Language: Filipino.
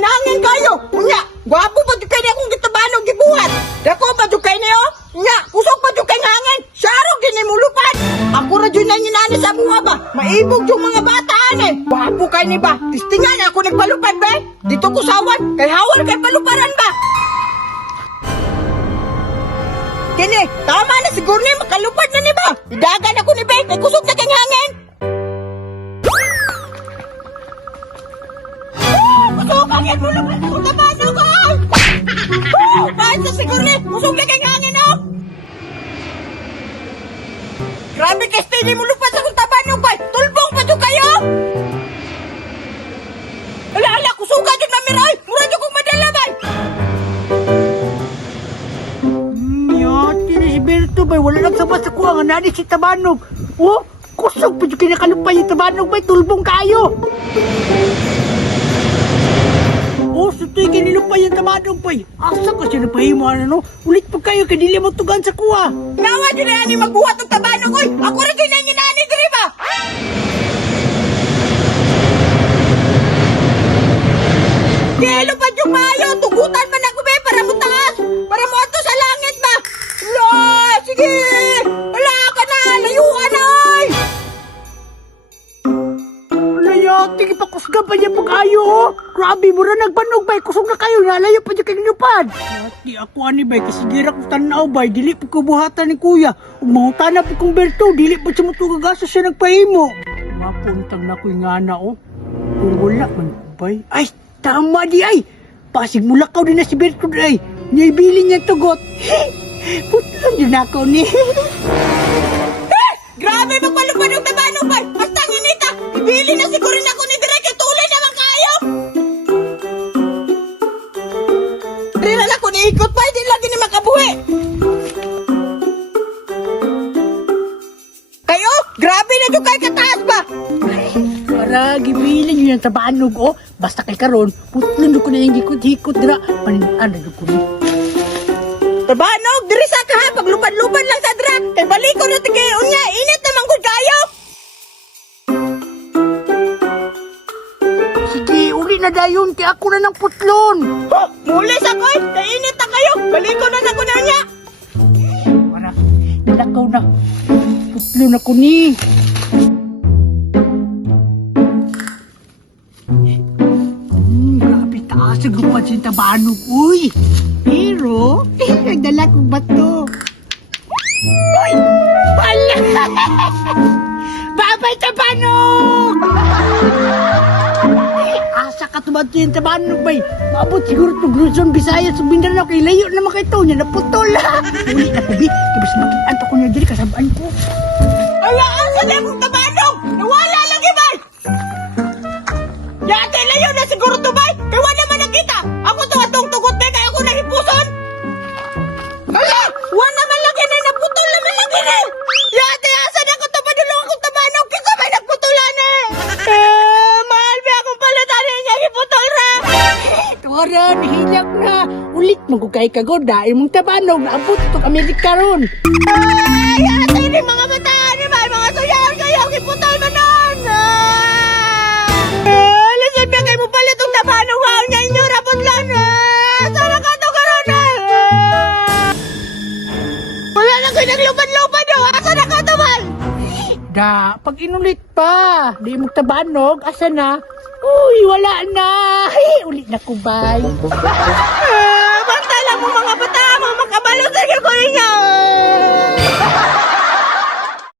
hangin kayo. Unya, gwapo pa jud kay akong gitabanog gibuhat. Dako pa jud kay niyo. Unya, usok pa jud kay hangin. Saro gini mulupad. Ako ra jud nang inani sa bunga ba. Maibog yung mga bata ani. Gwapo kay ni ba. Tistingan ako nagpalupad ba. Dito ko sawan kay hawal kay paluparan ba. Kini, tama na siguro ni makalupad na ni ba. Idagan ako ni ba. Kay kusog na kay hangin. Bakit mo naman ako tabano ko? Bakit sa siguro ni? Musog na kayong hangin, oh! Grabe kay Steny mo lupa sa kong tabano ko! Tulbong pa dyan kayo! Ala, kusuga dyan mamiray! Mura dyan kong madala ba? Yati na si Berto ba? Wala lang sa basa ko ang anani si tabanog. Oh, kusog pa dyan kinakalupay yung tabanog ba? Tulbong kayo! Oh, sutoy kinilupay yung tamadong pay. Asa ka siya napahimuan no? Ulit pa kayo, kadili mo tugan sa kuha. Nawa din na yan magbuhat ng tamadong oy. Ako rin din ang inani, diri ba? Kelo pa yung mayo, tugutan man ako be, para mo taas. Para mo ato sa langit ba? Lo, sige. Wala ka na, layuan na oy. Tingin pa kusga pa niya pag-ayo, oh. Grabe mo rin nagbanog, bay. Kusog na kayo, nalayo pa niya kayong lupad. Di ako ani, bay. Kasi gira ko tanaw, bay. Dili po kabuhatan ni kuya. Umangutan na po kong Berto. Dili po siya matugagasa siya nagpahimo. Mapuntang na ko yung ngana, oh. Kung wala man, bay. Ay, tama di, ay. Pasig mulakaw din na si Berto, ay. Naibili niya tugot. Putlang din ako ni. Grabe, magpalupad ng tabanong, bay. Basta nginita. Ibili na siguro na ako ni Direk. Tuloy naman kayo. Rila na ko niikot pa. Hindi lagi ni makabuhi. Kayo, grabe na doon kayo kataas ba? Para gibilin nyo yung tabanog, oh. Basta kay karon, putlon ko na yung hikot-hikot dira. Paninaan na doon ko ni. Tabanog, diri sa ka ha. Paglupad-lupad lang sa dira. Kay balik ko na tigayon niya. Init naman ko kayo. Sige, uli na dayon. Kaya ako na ng putlon. Oh, muli sa koy. Kainit na kayo. Balik ko na na ko na niya. Para, nalakaw na. Putlon ako ni. Grabe taas ang lupad si tabanog. Uy. Pero, nagdala kong bato. Uy! Wala! Babay tabanog! Asa ka tumato yung tabanog, bay? Maabot siguro itong Luzon, Visayas, sa Mindanao, kay layo naman kayo ito niya, naputol. Uli na tabi, kabis makitaan pa ko niya diri, kasabaan ko. Ala, asa na yung tabanog? Nawala lagi, bay! Yate, layo na siguro ito, bay! Kaya wala man nakita! Ako ito atong tugot, bay, kaya ako nahipuson! Ala! Wala man lagi na naputol naman lagi na! Yate, asa na ako ito? Padulong akong tabanog! Kisa may nagputulan eh! Mahal ba akong palatanin niya iputol ra! Tora, nahilak na! Ulit magugay ka go, dahil mong tabanog, naabot ito kami di karon! Ay! Yate, ni mga bataan ni may mga tuyaw kayo! Iputol mo nun! Lasad ba kayo mo pala itong tabanog? Wow niya inyo! Rapot lang! Sana ka ito karon! Wala na kayo naglupad-lupad daw! Asa na ka ito, man? Da, pag inulit pa, di mo tabanog, asa na? Uy, wala na! Ulit na kubay!